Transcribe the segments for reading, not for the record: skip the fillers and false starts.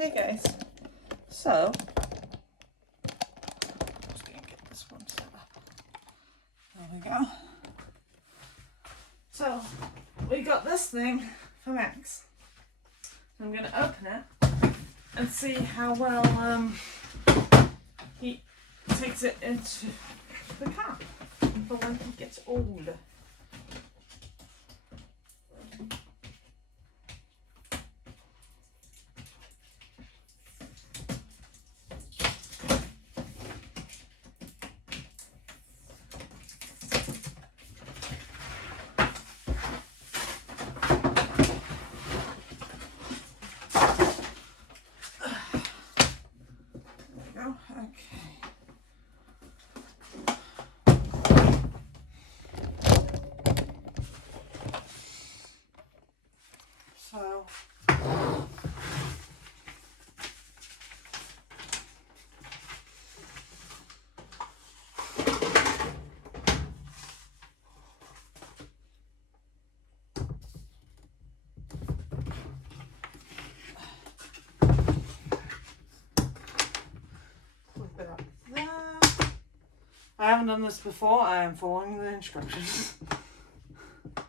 Hey guys, so I'm just gonna get this one set up. There we go. So we got this thing for Max. I'm gonna open it and see how well he takes it into the car for when he gets older. So flip it up there. I haven't done this before. I am following the instructions. Okay.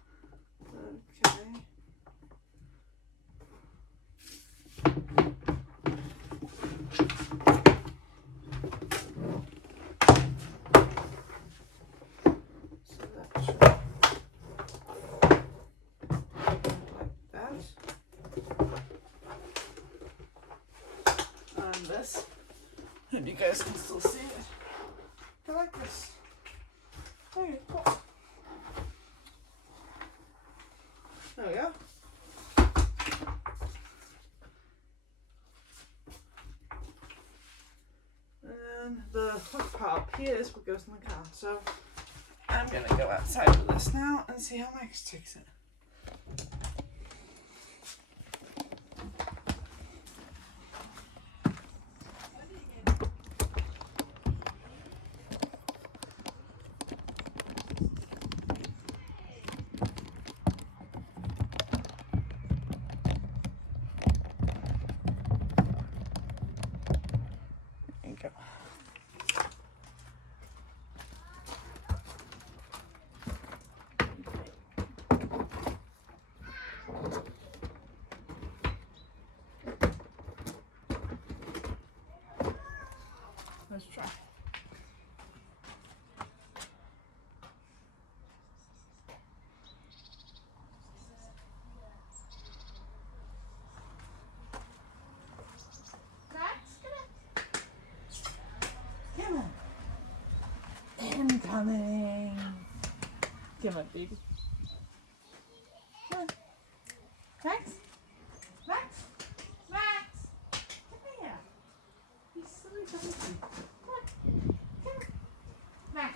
So that should like that. And this. Hope you guys can still see it. I like this. There you go. There we go. And the hook part up here is what goes in the car. So I'm going to go outside with this now and see how Max takes it. There you go. Let's try. Come on. Incoming. Come on, baby. Come on. Max? Max? Max? Come here. You silly donkey. Come on. Come on. Max.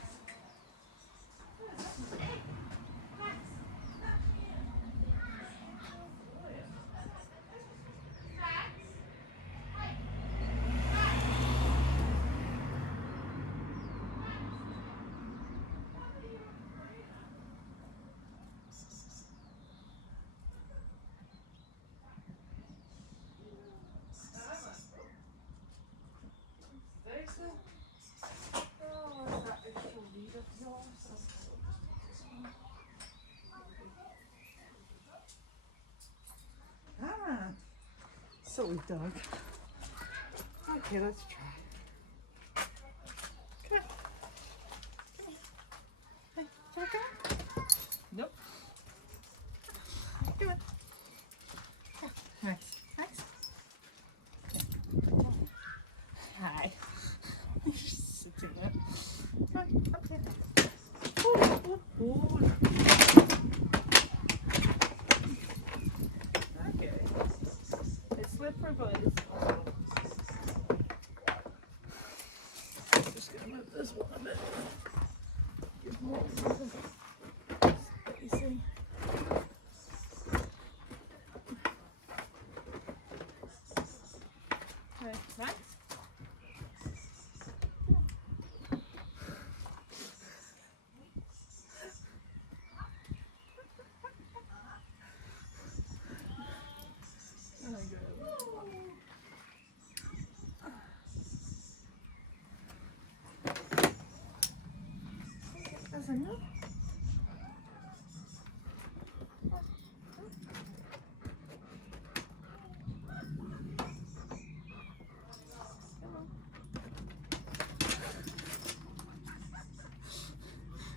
Ah, silly dog. Okay, let's try. Come on. Hey, come on. Nope. Come on. Max. Max. Hi. You're just sitting there. Come on, up there. Ooh, ooh, ooh. Okay. It's slippery, but it's also. I'm just gonna move this one a bit. Give more spacing. Okay, Max. no.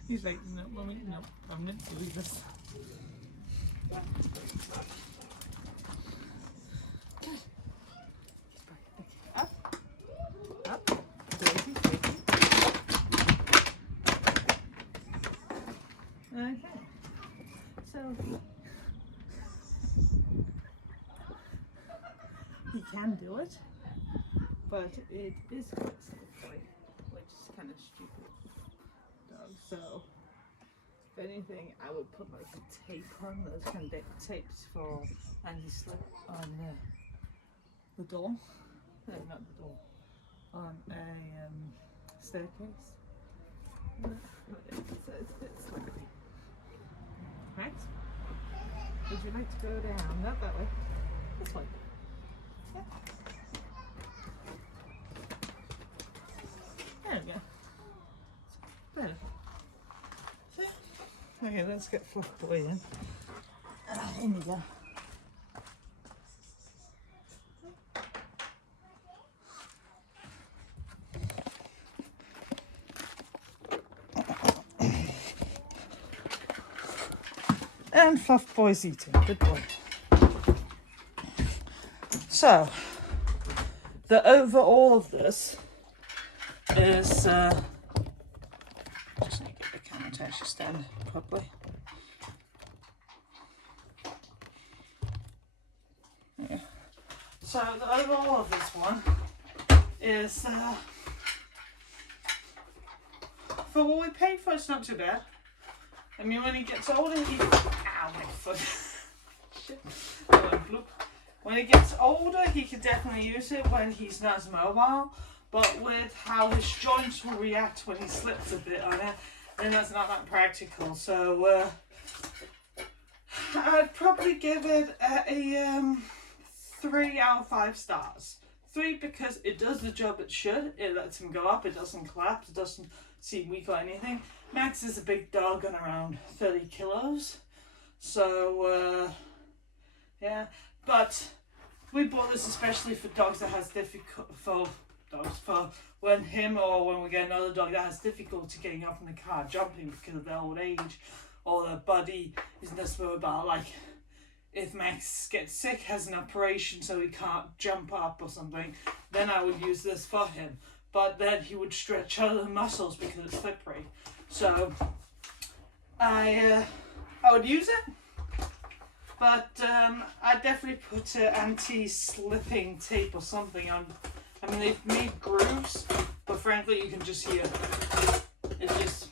He's like, no, mommy, no, I'm going to leave this. Up, up, daisy, daisy. Okay, so he can do it, but it is quite slippery, which is kind of stupid. So, if anything, I would put like a tape on, those kind of tapes for anti-slip on the door. No, not the door. On a staircase. It's a bit slippery. Right? Would you like to go down? Not that way. This way. Yeah. There we go. Better. Okay, let's get Fluff Boy in. In you go. And Fluff Boy's eating. Good boy. So, the overall of this is just need to get the camera to actually stand properly. Yeah. So the overall of this one is for what we paid for, it's not too bad. I mean, when he gets older, ow, my foot. Shit. When he gets older, he can definitely use it when he's not as mobile. But with how his joints will react when he slips a bit on it, then that's not that practical. So I'd probably give it a 3 out of 5 stars. 3 because it does the job it should. It lets him go up. It doesn't collapse. It doesn't seem weak or anything. Max is a big dog on around 30 kilos. So yeah. But we bought this especially for dogs that has for when him or when we get another dog that has difficulty getting up in the car, jumping because of their old age or their body isn't as mobile. Like if Max gets sick, has an operation so he can't jump up or something, then I would use this for him. But then he would stretch other muscles because it's slippery. So I would use it. But I'd definitely put anti-slipping tape or something on. I mean, they've made grooves, but frankly, you can just hear it's just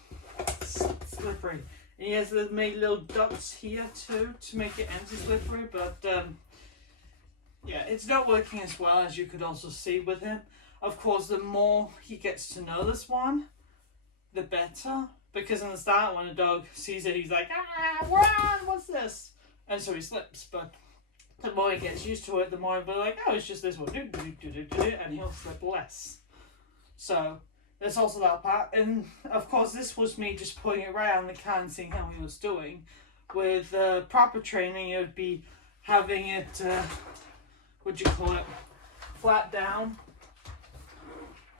slippery. And he has made little dots here too to make it anti-slippery, but yeah, it's not working as well as you could also see with him. Of course, the more he gets to know this one, the better. Because in the start, when a dog sees it, he's like, ah, run, what's this? And so he slips, but the more he gets used to it, the more he'll be like, oh, it's just this one, and he'll slip less. So there's also that part. And of course, this was me just putting it right on the car and seeing how he was doing. With proper training, it would be having it, flat down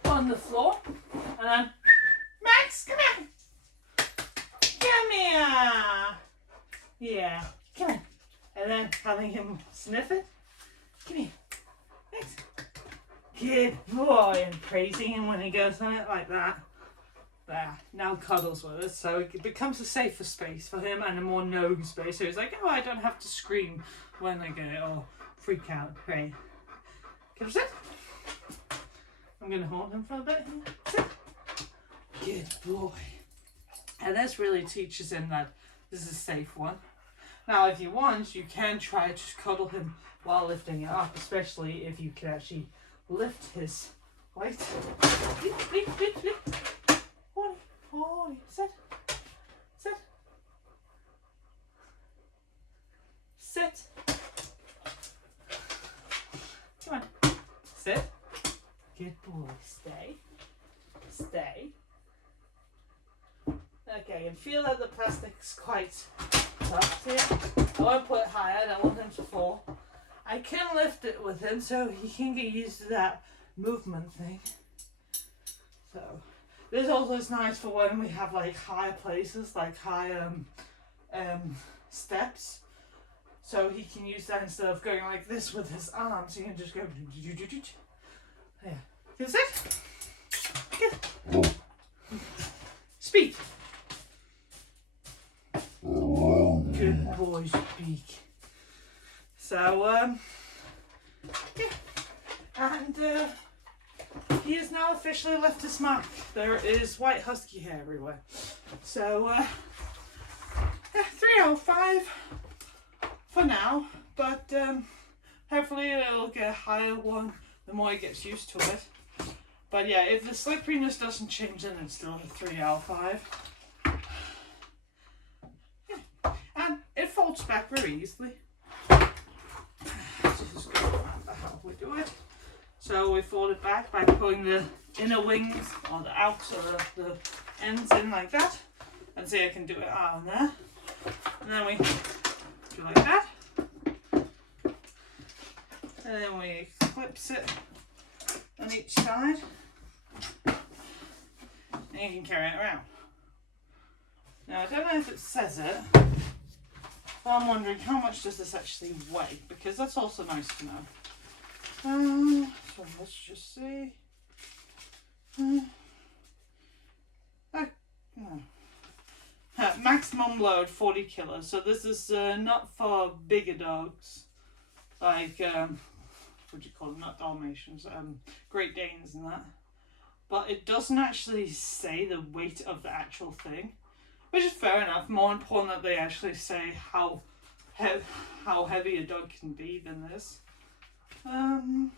on the floor. And then, Max, come here! Come here! Yeah. Come here. And then having him sniff it. Come here. Thanks. Good boy. And praising him when he goes on it like that. There. Now cuddles with us. So it becomes a safer space for him and a more known space. So he's like, oh, I don't have to scream when I get it or freak out. Right. Come sit. I'm going to hold him for a bit. Sit. Good boy. And this really teaches him that this is a safe one. Now, if you want, you can try to just cuddle him while lifting it up, especially if you can actually lift his weight. Sit. Sit. Sit. Come on. Sit. Good boy. Stay. Stay. Okay. I can feel that the plastic's quite tough here. I won't put it higher, I don't want him to fall. I can lift it with him so he can get used to that movement thing. So this also is nice for when we have like higher places, like high steps. So he can use that instead of going like this with his arms. He can just go. Yeah. Is it? Good. Speak. Good boy, speak. So, yeah. And he has now officially left his mark. There is white husky hair everywhere. So, 3 out of 5 for now. But hopefully it'll get a higher one the more he gets used to it. But yeah, if the slipperiness doesn't change, then it's still a 3 out of 5. Yeah. And it folds back very easily. Just go around how we do it. So we fold it back by pulling the inner wings or the outer, the ends in like that. And see, I can do it out on there. And then we do like that. And then we clips it on each side. And you can carry it around. Now I don't know if it says it, but I'm wondering how much does this actually weigh, because that's also nice to know. So let's just see. Maximum load 40 kilos. So this is not for bigger dogs, like what do you call them? Not Dalmatians, Great Danes and that. But it doesn't actually say the weight of the actual thing, which is fair enough. More important that they actually say how heavy a dog can be than this. No.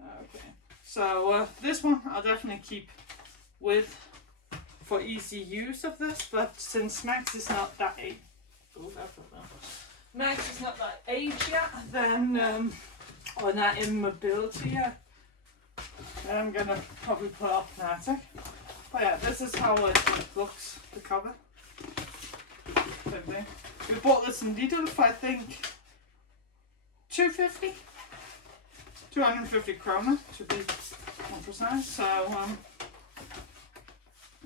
Okay. So this one I'll definitely keep with for easy use of this, but since Max is not that age, Max is not that age yet, then or not in mobility yet, then I'm gonna probably put off Natic. But yeah, this is how it looks, the cover. Same thing. We bought this in Lidl for I think 250 krona to be more precise. So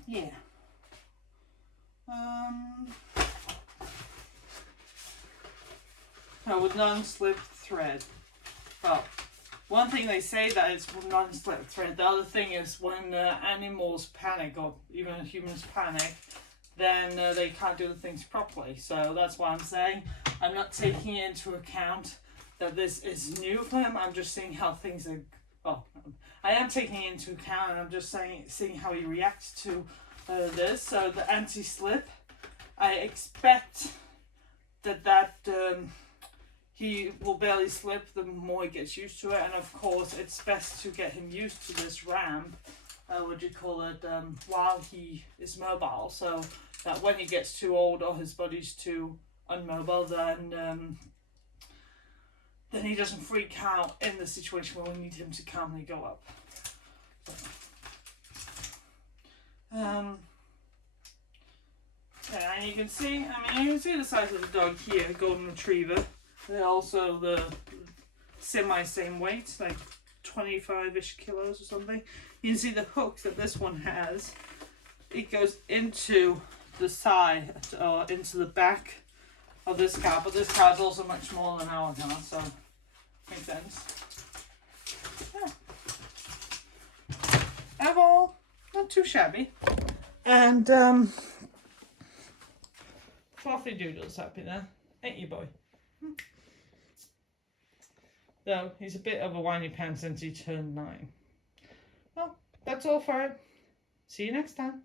yeah. With non-slip thread. Well, one thing they say that it's non-slip thread. The other thing is when animals panic or even humans panic, then they can't do the things properly. So that's why I'm saying I'm not taking into account that this is new for him. I'm just seeing how things are. Well, I am taking it into account, and I'm just seeing how he reacts to this. So the anti-slip, I expect that he will barely slip the more he gets used to it, and of course it's best to get him used to this ramp, while he is mobile, so that when he gets too old or his body's too unmobile, then he doesn't freak out in the situation where we need him to calmly go up. Yeah, and you can see the size of the dog here, Golden Retriever. They're also the same weight, like 25-ish kilos or something. You can see the hook that this one has. It goes into the side or into the back of this car, but this car is also much smaller than our car, so makes sense. Yeah. Overall, not too shabby. And Fluffy Doodle's happy there, ain't you, boy? Though he's a bit of a whiny pants since he turned 9. Well, that's all for it. See you next time.